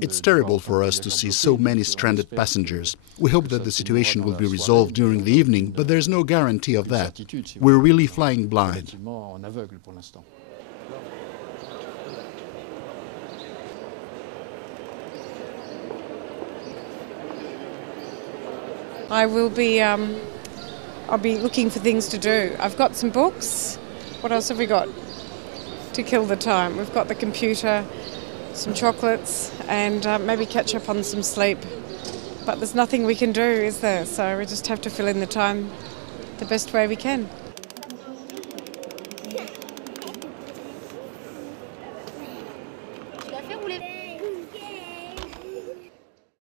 It's terrible for us to see so many stranded passengers. We hope that the situation will be resolved during the evening, but there's no guarantee of that. We're really flying blind. I'll be looking for things to do. I've got some books. What else have we got to kill the time? We've got the computer, some chocolates, and maybe catch up on some sleep. But there's nothing we can do, is there? So we just have to fill in the time the best way we can.